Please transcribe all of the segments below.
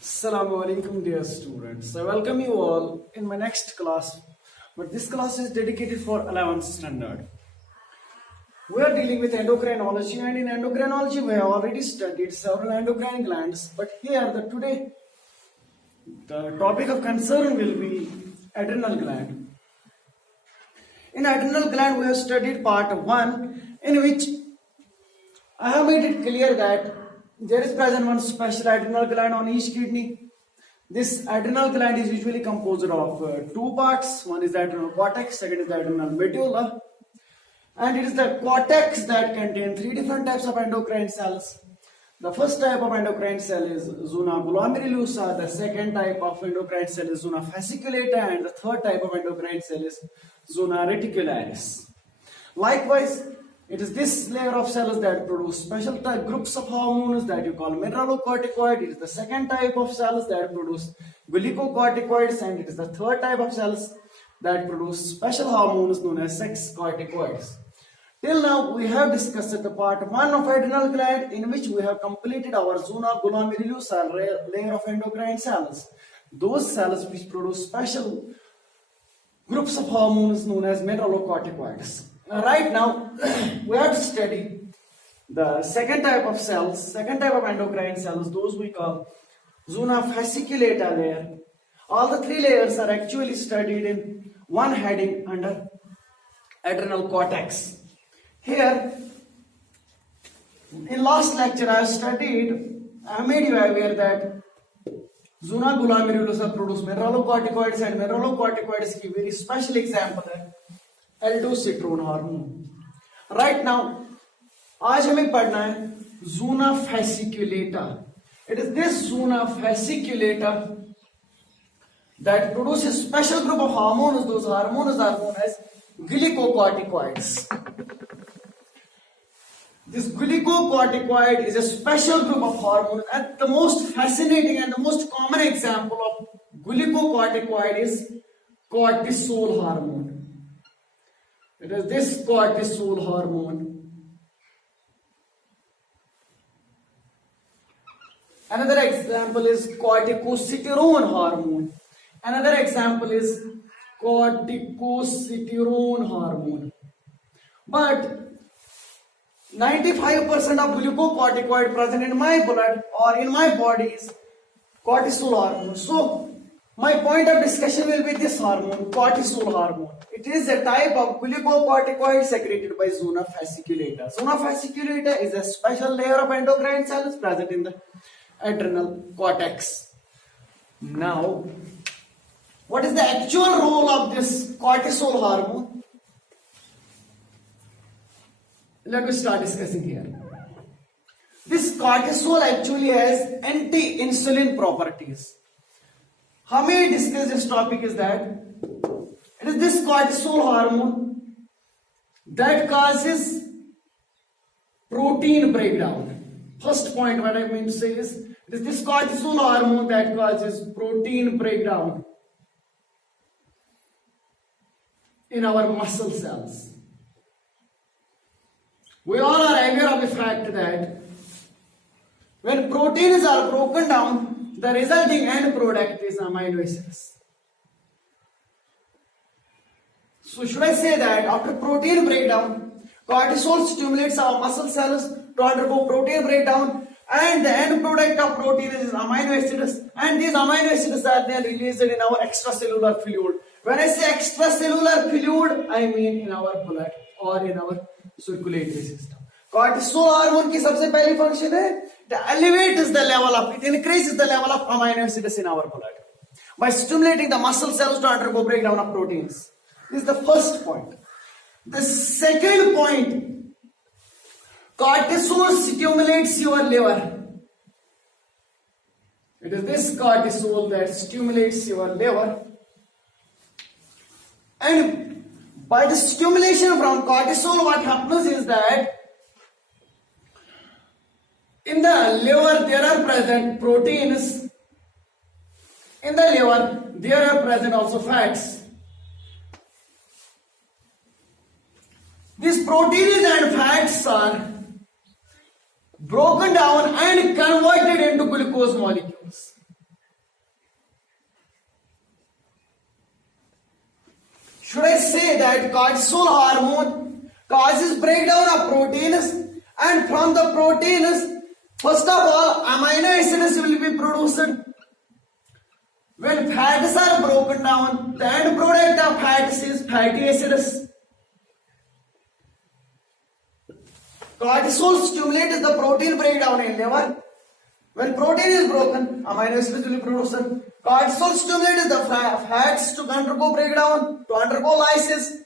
Assalamu alaikum dear students. I welcome you all in my next class, but this class is dedicated for 11th standard. We are dealing with endocrinology, and in endocrinology we have already studied several endocrine glands, but here today the topic of concern will be adrenal gland. In adrenal gland we have studied part 1, in which I have made it clear that there is present one special adrenal gland on each kidney. This adrenal gland is usually composed of two parts. One is the adrenal cortex, second is the adrenal medulla. And it is the cortex that contains three different types of endocrine cells. The first type of endocrine cell is Zona glomerulosa, the second type of endocrine cell is Zona fasciculator, and the third type of endocrine cell is Zona reticularis. Likewise, it is this layer of cells that produce special type groups of hormones that you call mineralocorticoid. It is the second type of cells that produce glucocorticoids, and it is the third type of cells that produce special hormones known as sex corticoids. Till now, we have discussed the part 1 of adrenal gland, in which we have completed our zona glomerulosa layer of endocrine cells. Those cells which produce special groups of hormones known as mineralocorticoids. Right now, we have to study the second type of cells, second type of endocrine cells, those we call zona fasciculator layer. All the three layers are actually studied in one heading under adrenal cortex. Here, in last lecture I made you aware that zona glomerulosa produce mineralocorticoids, and mineralocorticoids की very special example है aldosterone hormone. Right now आज हमें पढ़ना है zona fasciculator. It is this zona fasciculator that produces special group of hormones. Those hormones are known as glucocorticoids. This glucocorticoid is a special group of hormones, and the most fascinating and the most common example of glucocorticoid is cortisol hormone. It is this cortisol hormone. Another example is corticosteroid hormone. Another example is corticosteroid hormone. But 95% of glucocorticoid present in my blood or in my body is cortisol hormone. So, my point of discussion will be this hormone, cortisol hormone. It is a type of glucocorticoid secreted by zona fasciculator. Zona fasciculator is a special layer of endocrine cells present in the adrenal cortex. Now, what is the actual role of this cortisol hormone? Let me start discussing here. This cortisol actually has anti-insulin properties. How may discuss this topic is that it is this cortisol hormone that causes protein breakdown. First point what I mean to say is it is this cortisol hormone that causes protein breakdown in our muscle cells. We all are aware of the fact that when proteins are broken down, the resulting end product is amino acids. So should I say that after protein breakdown, cortisol stimulates our muscle cells to undergo protein breakdown, and the end product of protein is amino acids, and these amino acids are then released in our extracellular fluid. When I say extracellular fluid, I mean in our blood or in our circulatory system. Cortisol hormone की सबसे पहली function है it increases the level of amino acids in our blood by stimulating the muscle cells to undergo breakdown of proteins. This is the first point. The second point, cortisol stimulates your liver. It is this cortisol that stimulates your liver, and by the stimulation from cortisol, what happens is that in the liver there are present proteins. In the liver there are present also fats. These proteins and fats are broken down and converted into glucose molecules. should I say that cortisol hormone causes breakdown of proteins, and from the proteins, first of all, amino acids will be produced. When fats are broken down, the end product of fats is fatty acids. Cortisol stimulates the protein breakdown in liver. When protein is broken, amino acids will be produced. Cortisol stimulates the fats to undergo breakdown, to undergo lysis.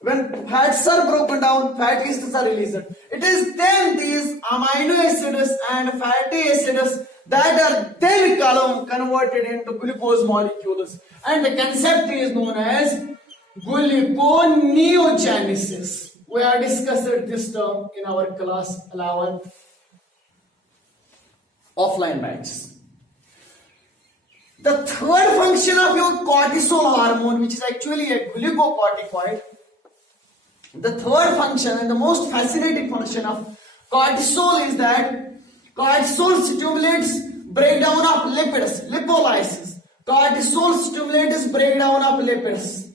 When fats are broken down, fatty acids are released. It is then these amino acids and fatty acids that are then converted into glucose molecules. And the concept is known as gluconeogenesis. We have discussed this term in our class 11 offline batches. The third function of your cortisol hormone, which is actually a glucocorticoid, the third function and the most fascinating function of cortisol is that cortisol stimulates breakdown of lipids, lipolysis. Cortisol stimulates breakdown of lipids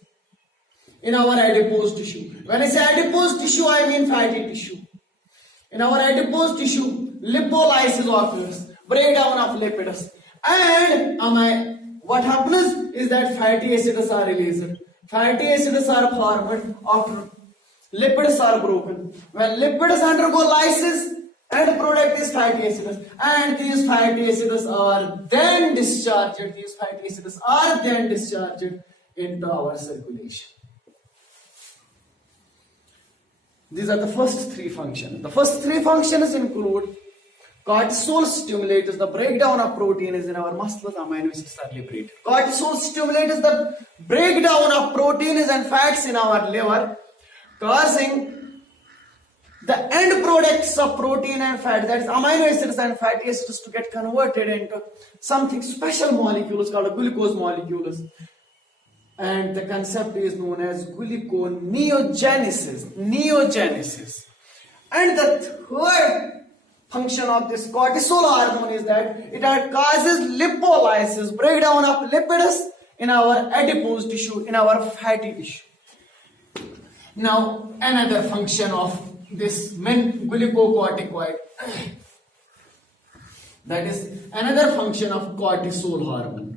in our adipose tissue. When I say adipose tissue, I mean fatty tissue. In our adipose tissue, lipolysis occurs, breakdown of lipids. And what happens is that fatty acids are released. Fatty acids are formed after lipids are broken. When lipids undergo lysis, end product is fatty acids, and these fatty acids are then discharged. Into our circulation. These are the first three functions. The first three functions include cortisol stimulates the breakdown of proteins in our muscles, amino acids are liberated. Cortisol stimulates the breakdown of proteins and fats in our liver, causing the end products of protein and fat, that is amino acids and fatty acids, to get converted into something special molecules called glucose molecules. And the concept is known as gluconeogenesis. And the third function of this cortisol hormone is that it causes lipolysis, breakdown of lipids in our adipose tissue, in our fatty tissue. Now, another function of this glucocorticoid, that is another function of cortisol hormone.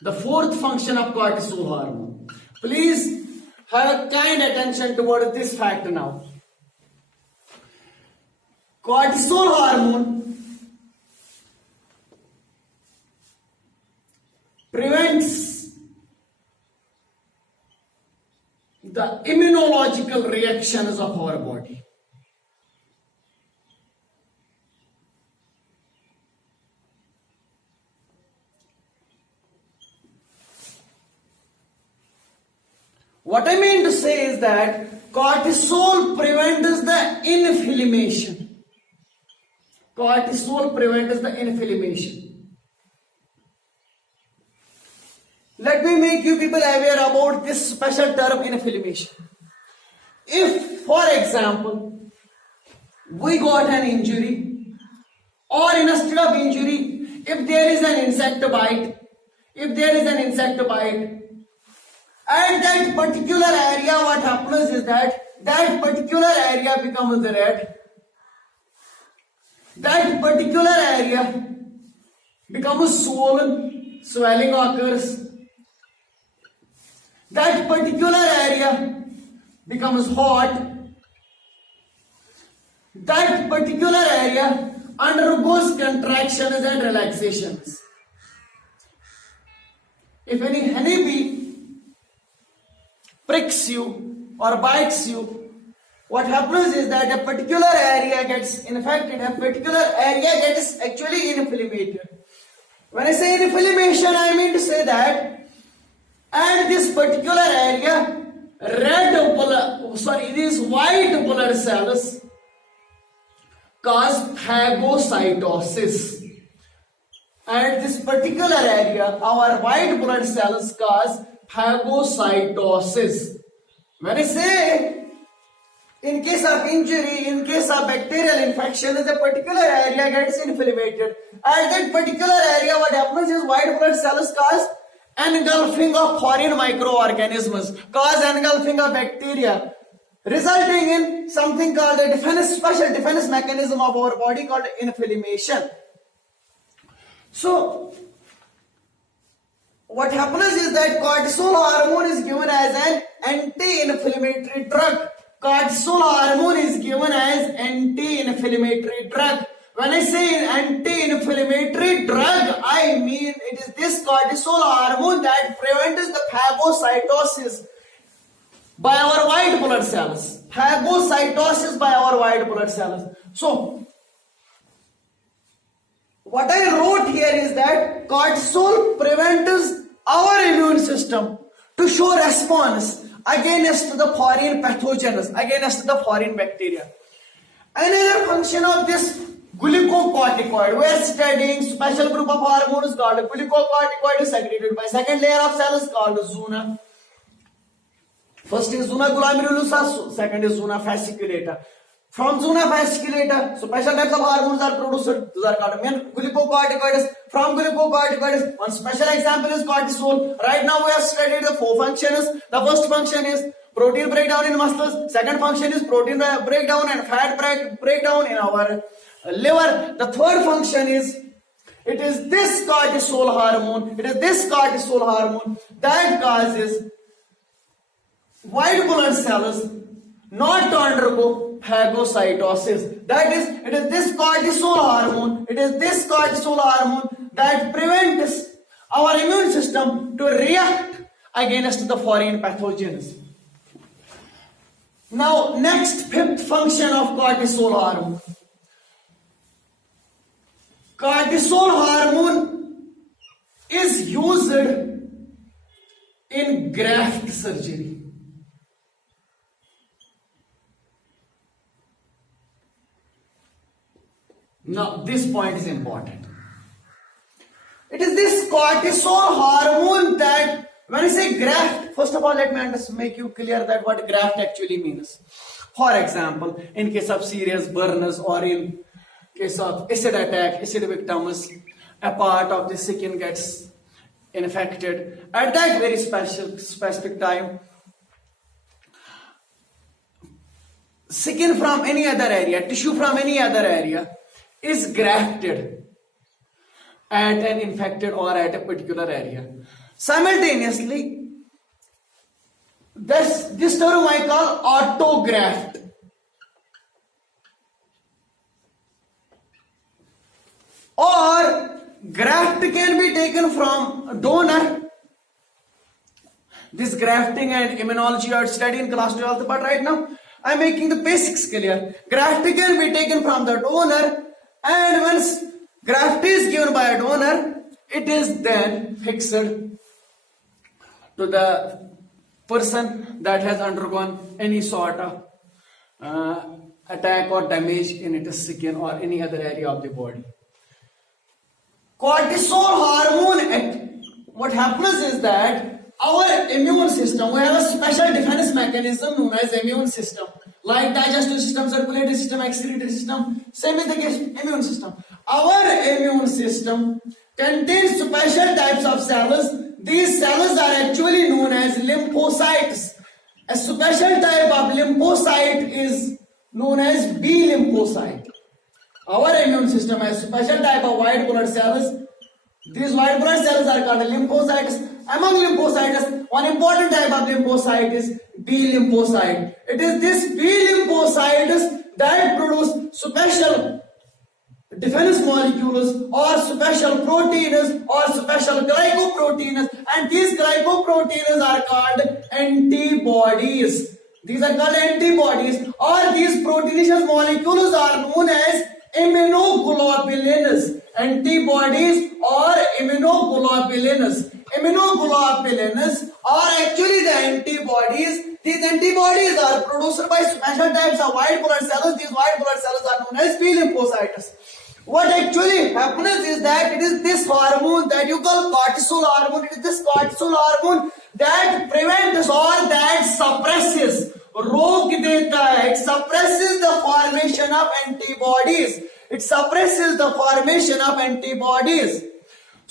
The fourth function of cortisol hormone. Please have kind attention toward this fact now. Cortisol hormone prevents the immunological reactions of our body. What I mean to say is that cortisol prevents the inflammation. Cortisol prevents the inflammation. Let me make you people aware about this special term, inflammation. If, for example, we got an injury, or instead of injury, if there is an insect bite, and that particular area, what happens is that particular area becomes red. That particular area becomes swollen, swelling occurs. That particular area becomes hot. That particular area undergoes contractions and relaxations. If any honeybee pricks you or bites you, what happens is that a particular area gets infected, a particular area gets actually inflamed. When I say inflammation, I mean to say that and this particular area, these white blood cells cause phagocytosis. And this particular area, our white blood cells cause phagocytosis. When I say in case of injury, in case of bacterial infection, the particular area gets inflamed. At that particular area, what happens is white blood cells cause engulfing of foreign microorganisms, cause engulfing of bacteria, resulting in something called a special defense mechanism of our body called inflammation. So what happens is that cortisol hormone is given as an anti-inflammatory drug. Cortisol hormone is given as anti-inflammatory drug. When I say anti-inflammatory drug, I mean it is this cortisol hormone that prevents the phagocytosis by our white blood cells. Phagocytosis by our white blood cells. So, what I wrote here is that cortisol prevents our immune system to show response against the foreign pathogens, against the foreign bacteria. Another function of this glucocorticoid, we are studying special group of hormones called glucocorticoid is secreted by second layer of cells called zona. First is zona glomerulosa, second is zona fasciculator. From zona fasciculator, special types of hormones are produced. Those are called glucocorticoids. From glucocorticoids, one special example is cortisol. Right now we have studied the four functions. The first function is protein breakdown in muscles. Second function is protein breakdown and fat breakdown in our liver. The third function is it is this cortisol hormone. It is this cortisol hormone that causes white blood cells not to undergo phagocytosis. That is, it is this cortisol hormone, it is this cortisol hormone that prevents our immune system to react against the foreign pathogens. Now, next fifth function of cortisol hormone. Cortisol hormone is used in graft surgery. Now, this point is important. It is this cortisol hormone that, when I say graft, first of all, let me make you clear that what graft actually means. For example, in case of serious burns or in case of acid attack, acid victims, a part of the skin gets infected. At that very specific time, skin from any other area, tissue from any other area is grafted at an infected or at a particular area. Simultaneously, this term I call autograft. Or graft can be taken from donor. This grafting and immunology are studied in class 12th, but right now I am making the basics clear. Graft can be taken from the donor, and once graft is given by a donor, it is then fixed to the person that has undergone any sort of attack or damage in its skin or any other area of the body. Cortisol hormone, what happens is that our immune system, we have a special defense mechanism known as immune system. Like digestive system, circulatory system, excretory system, same is the case, immune system. Our immune system contains special types of cells. These cells are actually known as lymphocytes. A special type of lymphocyte is known as B lymphocyte. Our immune system has special type of white blood cells. These white blood cells are called lymphocytes. Among lymphocytes, one important type of lymphocyte is B lymphocyte. It is this B lymphocytes that produce special defense molecules or special proteins or special glycoproteins, and these glycoproteins are called antibodies. These are called antibodies, or these proteinaceous molecules are known as immunoglobulins. Antibodies or immunoglobulins. Immunoglobulins are actually the antibodies. These antibodies are produced by special types of white blood cells. These white blood cells are known as B lymphocytes. What actually happens is that it is this hormone that you call cortisol hormone. It is this cortisol hormone that prevents or that suppresses, रोक देता है, it suppresses the formation of antibodies. It suppresses the formation of antibodies.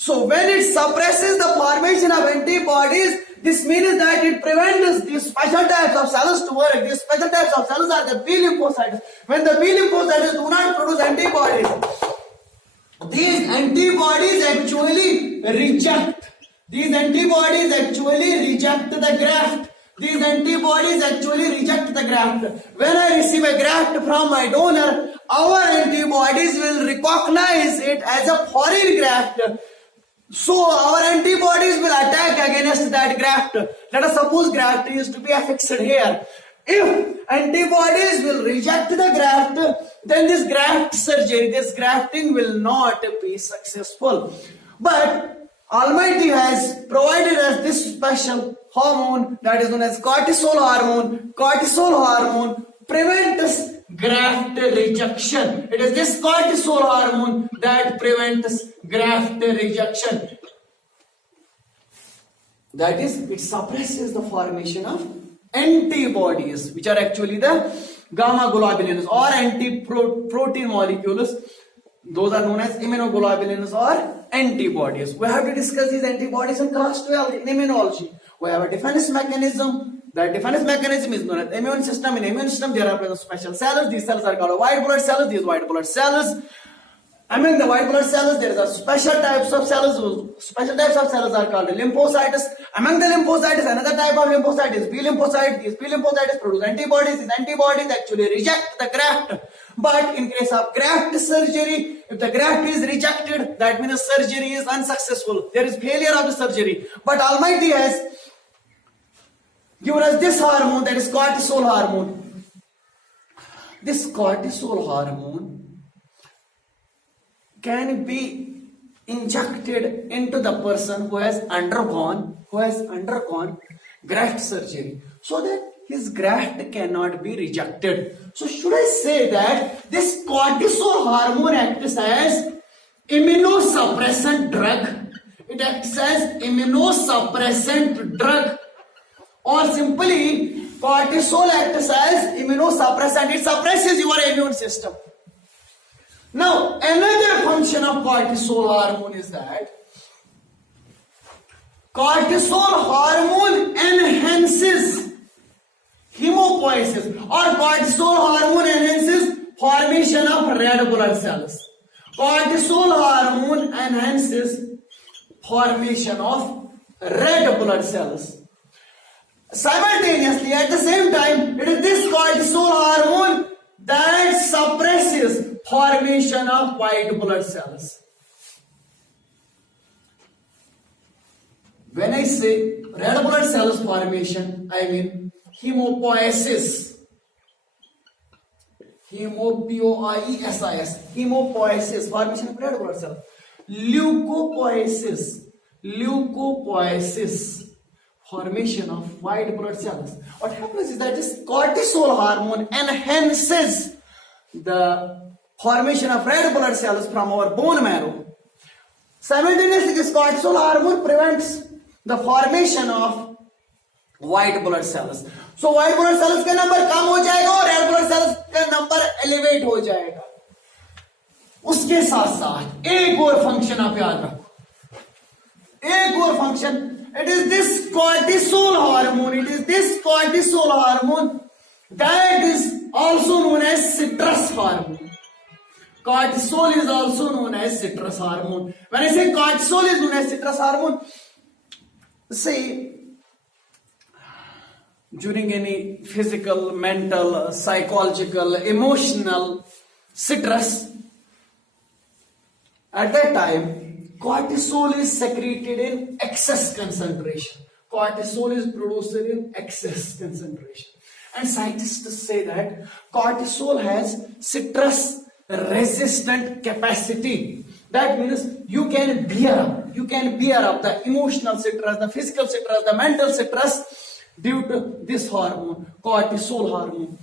So when it suppresses the formation of antibodies, this means that it prevents these special types of cells to work. These special types of cells are the B lymphocytes. When the B lymphocytes do not produce antibodies, these antibodies actually reject. These antibodies actually reject the graft. These antibodies actually reject the graft. When I receive a graft from my donor, our antibodies will recognize it as a foreign graft. So our antibodies will attack against that graft. Let us suppose graft is to be affixed here. If antibodies will reject the graft, then this graft surgery, this grafting will not be successful. But Almighty has provided us this special hormone that is known as cortisol hormone. Cortisol hormone prevents graft rejection. It is this cortisol hormone that prevents graft rejection. That is, it suppresses the formation of antibodies, which are actually the gamma globulins or anti-protein molecules. Those are known as immunoglobulins or antibodies. We have to discuss these antibodies in class 12 in immunology. We have a defense mechanism. That defense mechanism is known as immune system. In immune system, there are special cells. These cells are called white blood cells. These white blood cells. Among the white blood cells, there are special types of cells. Those special types of cells are called lymphocytes. Among the lymphocytes, another type of lymphocyte is B lymphocyte. These B lymphocytes produce antibodies. These antibodies actually reject the graft. But in case of graft surgery, if the graft is rejected, that means surgery is unsuccessful. There is failure of the surgery. But Almighty has given us this hormone, that is cortisol hormone. This cortisol hormone can be injected into the person who has undergone graft surgery, so that his graft cannot be rejected. So should I say that this cortisol hormone acts as immunosuppressant drug? It acts as immunosuppressant drug. Or simply, cortisol acts as immunosuppressant. It suppresses your immune system. Now, another function of cortisol hormone is that cortisol hormone enhances hemopoiesis, or cortisol hormone enhances formation of red blood cells. Cortisol hormone enhances formation of red blood cells. Simultaneously, at the same time, it is this cortisol hormone that suppresses formation of white blood cells. When I say red blood cells formation, I mean hemopoiesis. Hemopoiesis. Hemopoiesis, formation of red blood cells. Leukopoiesis, formation of white blood cells. What happens is that this cortisol hormone enhances the formation of red blood cells from our bone marrow. Simultaneously, this cortisol hormone prevents the formation of white blood cells. So white blood cells का number कम हो जाएगा और red blood cells का number elevate हो जाएगा. उसके साथ साथ एक और फंक्शन आप याद रखो. एक और function. It is this cortisol hormone. It is this cortisol hormone that is also known as citrus hormone. Cortisol is also known as citrus hormone. When I say cortisol is known as citrus hormone, say during any physical, mental, psychological, emotional stress, at that time, cortisol is secreted in excess concentration. Cortisol is produced in excess concentration. And scientists say that cortisol has stress resistant capacity. That means you can bear up the emotional stress, the physical stress, the mental stress due to this hormone, cortisol hormone.